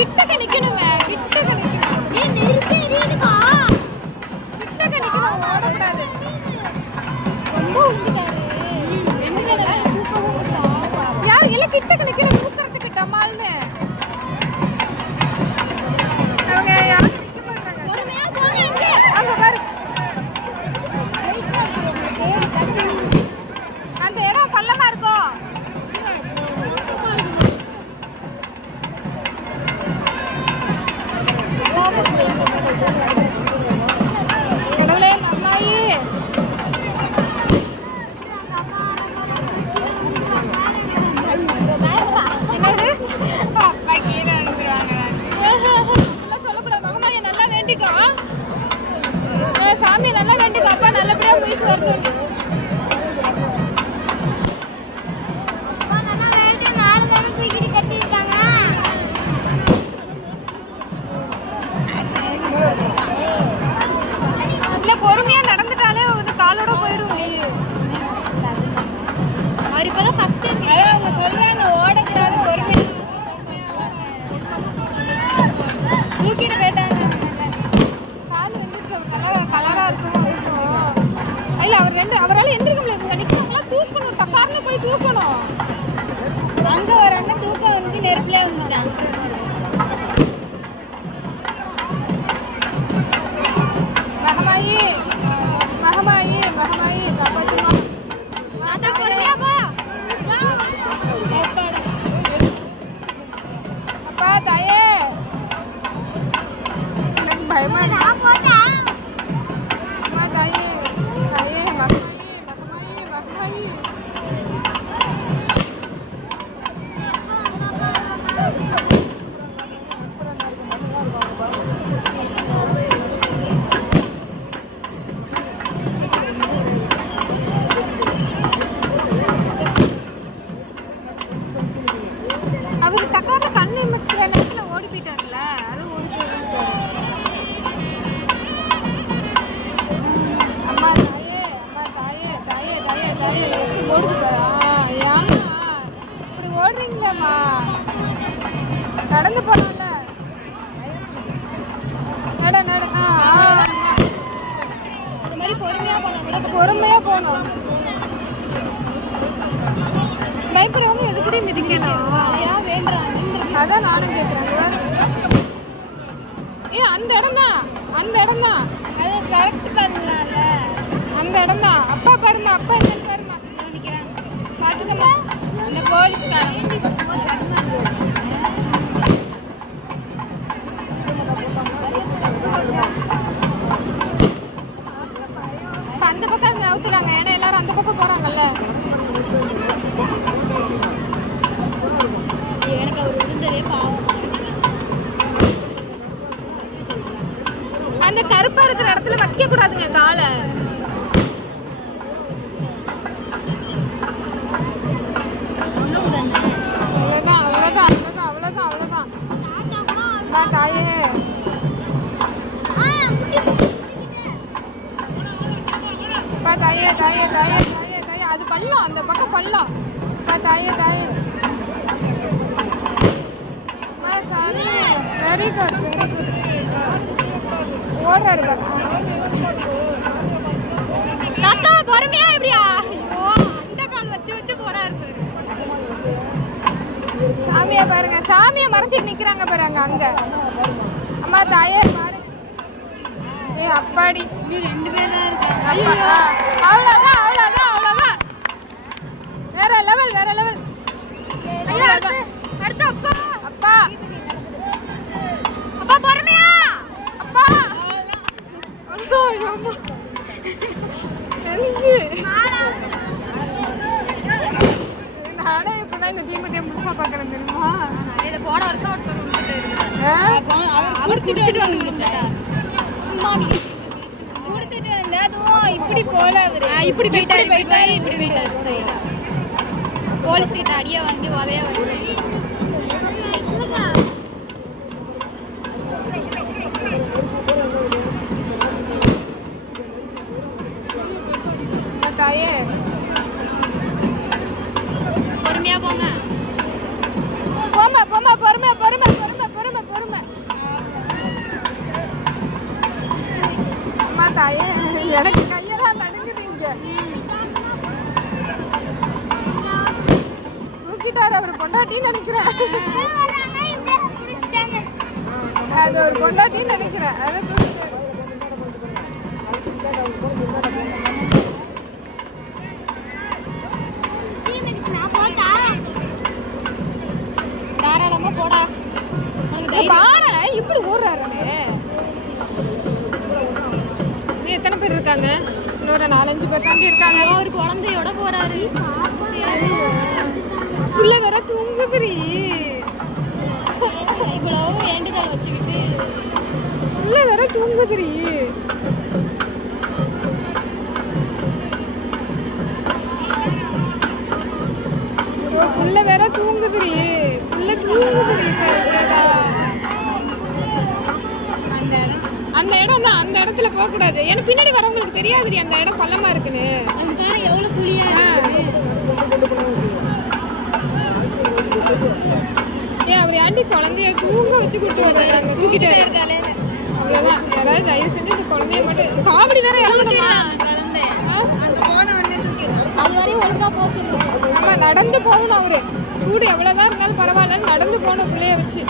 கிட்டக்க நிக்கணுங்க, கிட்டக்க நிக்கணும். கிட்டக்க நிக்கணும், ஓடக்கூடாது. ரொம்ப உண்டிட்டாரு. யார் இல்ல கிட்டக்க நிக்கணும், தூக்கறதுக்கு டமால்னு. அவங்க யாரும் நிக்க மாட்டாங்க. பொறுமையா போங்க இங்க. அங்க பாரு. அந்த இடம் பள்ளமா இருக்கும். கடவுளே மர்மாயி. என்னது? அப்பா கீழே வந்துருவாங்க. சொல்லக்கூடாது. மகமாயை நல்லா வேண்டிக்கோ. சாமி நல்லா வேண்டிக்கோ. அப்பா நல்லபடியா முயற்சி வரணும். பொறுமையா நடந்துட்டாலே வந்து காலோட போயிடும். அவர் இப்பதான் ஃபர்ஸ்ட் டைம் அவங்க சொல்றாங்க ஓடக்கூடாது, பொறுமையா தூக்கிட்டு போயிட்டாங்க. கால் வந்துச்சு. அவர் நல்லா கலரா இருக்கும் அதுக்கும். இல்ல அவர் அவரால் எந்திரிக்க முடியாது. இவங்க நிக்கிறாங்களா, தூக்கணும், டக்கார்னு போய் தூக்கணும். அங்க ஒரு அண்ணன் தூக்கம் வந்து நெருப்புல வந்துட்டாங்க. மகமாயி மகமாயி மகமாயி காப்பாத்துமா. அப்பா தாயே எனக்கு பயமா இருக்கு. அம்மா தாயே தாயே மகமாயி மகமாயி மகமாயி. அவரு டக்கார கண்ணு இமைக்கிற நேரத்துல ஓடி போயிட்டார்ல, அது ஓடி போயிருக்காரு. அம்மா தாயே அம்மா தாயே தாயே தாயே தாயே எப்படி ஓடுது பாரு. ஏமா இப்படி ஓடுறீங்களேம்மா, நடந்து போறோம்ல. நட நட. இந்த மாதிரி பொறுமையா போனோம் கூட, பொறுமையா போனோம். பயப்படுறவங்க எதுக்கிட்டே மிதிக்கணும். அதான் நானும் கேட்குறேன். அந்த இடம் தான், அந்த இடம் தான். அது கரெக்ட் பாருங்களால, அந்த இடம் தான். அப்பா பாருமா, அப்பா எங்கன்னு பாருமா. நினைக்கிறேன் பார்த்துக்கம்மா. அந்த போலீஸ்காரங்க அந்த பக்கம் நவுத்துறாங்க. ஏன்னா எல்லாரும் அந்த பக்கம் போறாங்கல்ல. எனக்கு அவர் விழுந்ததே பாவம். அந்த கருப்பா இருக்கிற இடத்துல வைக்க கூடாதுங்க காலை. அவ்வளவுதான் அவ்வளவுதான் அவ்வளவுதான் அவ்வளவுதான் அவ்வளவுதான். தாயே தாயே தாயே தாயே தாயே தாயே. அது பள்ளம், அந்த பக்கம் பள்ளம். தாயே தாயே சாமி. Very good very good. ஓடுறாரு தாத்தா. பொறுமையா எப்படியா? அந்த கால் வச்சு வச்சு போறாரு. சாமியா பாருங்க, சாமியை மறைச்சிட்டு நிக்கிறாங்க பாருங்க அங்க. அம்மா தாயே பாருங்க. அப்பாடி நீ 2 பேர் தான் இருக்காங்க. அவ்வளோதான் அவ்வளோதான் அவ்வளோதான். வேற லெவல் வேற லெவல். அடுத்து அப்பா அப்பா அப்பா பொறுமையா அப்பா. நெஞ்சு நானே இப்போதான் இந்த தீபத்தையை முழுசா பார்க்குறேன் தெரியுமா. இதை போன வருஷம் குடிச்சிட்டு வந்துட்டேன். சும்மா குடிச்சிட்டு வந்ததும் இப்படி போல அவரு இப்படி போயிட்டாரு இப்படி போயிட்டாரு. சைடா போலீஸ் கிட்ட அடியை வாங்கி உதைய வாங்கி. தாயே பொறுமையா போங்க. போமா போமா பொறுமை பொறுமை பொறுமை பொறுமை பொறுமை. எனக்கு கையெல்லாம் நடுங்குது இங்க. தூக்கிட்டாரு அவர் பொண்டாட்டின்னு நினைக்கிறேன். அது ஒரு பொண்டாட்டின்னு நினைக்கிறேன். அதை தூக்கிட்டாரு. தாராளமா போடா. பாரு இப்படி ஓடுறாருன்னு. எத்தனை பேர் இருக்காங்க? இன்னொரு 4-5 பேர் தாண்டி இருக்காங்க. ஒரு குழந்தையோட போறாரு. புள்ள வேற தூங்குதுரி. இவ்வளவு வேண்டுதல் வச்சுக்கிட்டு புள்ள வேற தூங்குதுரி. புள்ள வேற தூங்குதுரி. புள்ள தூங்குதுரி. சேதா அந்த இடம் தான். அந்த இடத்துல போக கூடாது. ஏன்னா பின்னாடி வரவங்களுக்கு தெரியாதுடி அந்த இடம் பள்ளமா இருக்குன்னு. அது பாரு எவ்வளவு குழியா இருக்கு. ஏன் அவர் ஆண்டி குழந்தைய தூங்க வச்சு கூட்டு வர்றாங்க. தூக்கிட்டு வர்றதால அவ்வளோதான். யாராவது தயவு செஞ்சு இந்த குழந்தைய மட்டும் காமெடி வேற இறங்குமா? அங்க போன உடனே தூக்கிடுவோம். அது வரையும் ஒழுங்கா போக சொல்லுவோம். ஆமா நடந்து போகணும். அவரு சூடு எவ்வளவுதான் இருந்தாலும் பரவாயில்ல, நடந்து போகணும் பிள்ளைய வச்சு.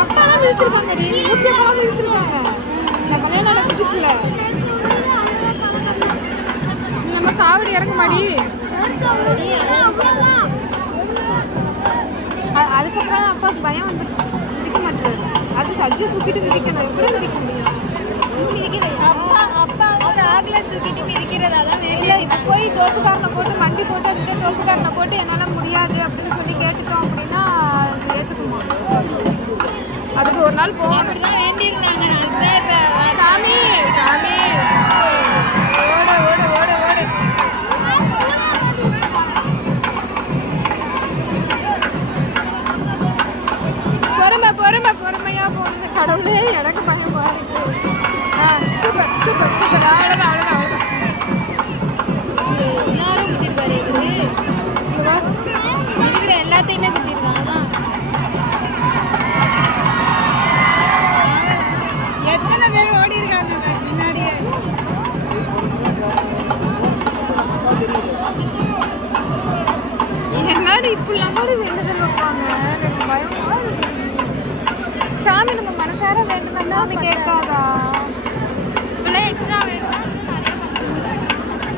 அக்காலாம் விரிச்சிருக்காங்க. அக்காலாம் விரிச்சிருக்காங்க. இந்த கல்யாணம் புதுசுல நம்ம காவடி இறங்க மாடி. அதுக்கப்புறம் அப்பாவுக்கு பயம் வந்துருச்சு. மிதிக்க மாட்டாரு. அது சஜ்ஜு தூக்கிட்டு மிதிக்கணும். எப்படி மிதிக்க முடியும்? அப்பா ஒரு ஆகல தூக்கிட்டு மிதிக்கிறதா தான் இல்லை. இப்போ போய் தோப்புக்காரனை போட்டு மண்டி போட்டு அதுக்கிட்ட தோப்புக்காரனை போட்டு என்னால் முடியாது அப்படின்னு சொல்லி கேட்டுட்டோம் அப்படின்னா அது ஏற்றுக்குமா? அதுக்கு ஒரு நாள் போகணும். வேண்டியிருந்தாங்க. சாமி சாமி ஓட ஓட ஓட ஓட. பொறுமையா போகணும். கடவுளே எனக்கு பயமா இருக்கு. Super super super. அவ்வளோதான். எல்லாரும் குத்திருப்பாரு. இருக்கிற எல்லாத்தையுமே குத்திருக்காங்க. எத்தனை பேர் ஓடி இருக்காங்க முன்னாடியே. என்னடி இப்படிலாம் வேண்டுதல் வைப்பாங்க? எனக்கு பயமா இருக்கு. சாமி நம்ம மனசார வேண்டுனா சாமி கேட்காதா? இப்பெல்லாம் எக்ஸ்ட்ரா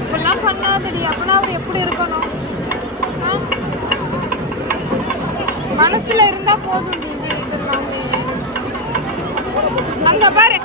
இப்பெல்லாம் பண்ணாதடி. அப்பனா அவர் எப்படி இருக்கணும்? மனசுல இருந்தா போதும். இது எல்லாமே அங்க பாரு.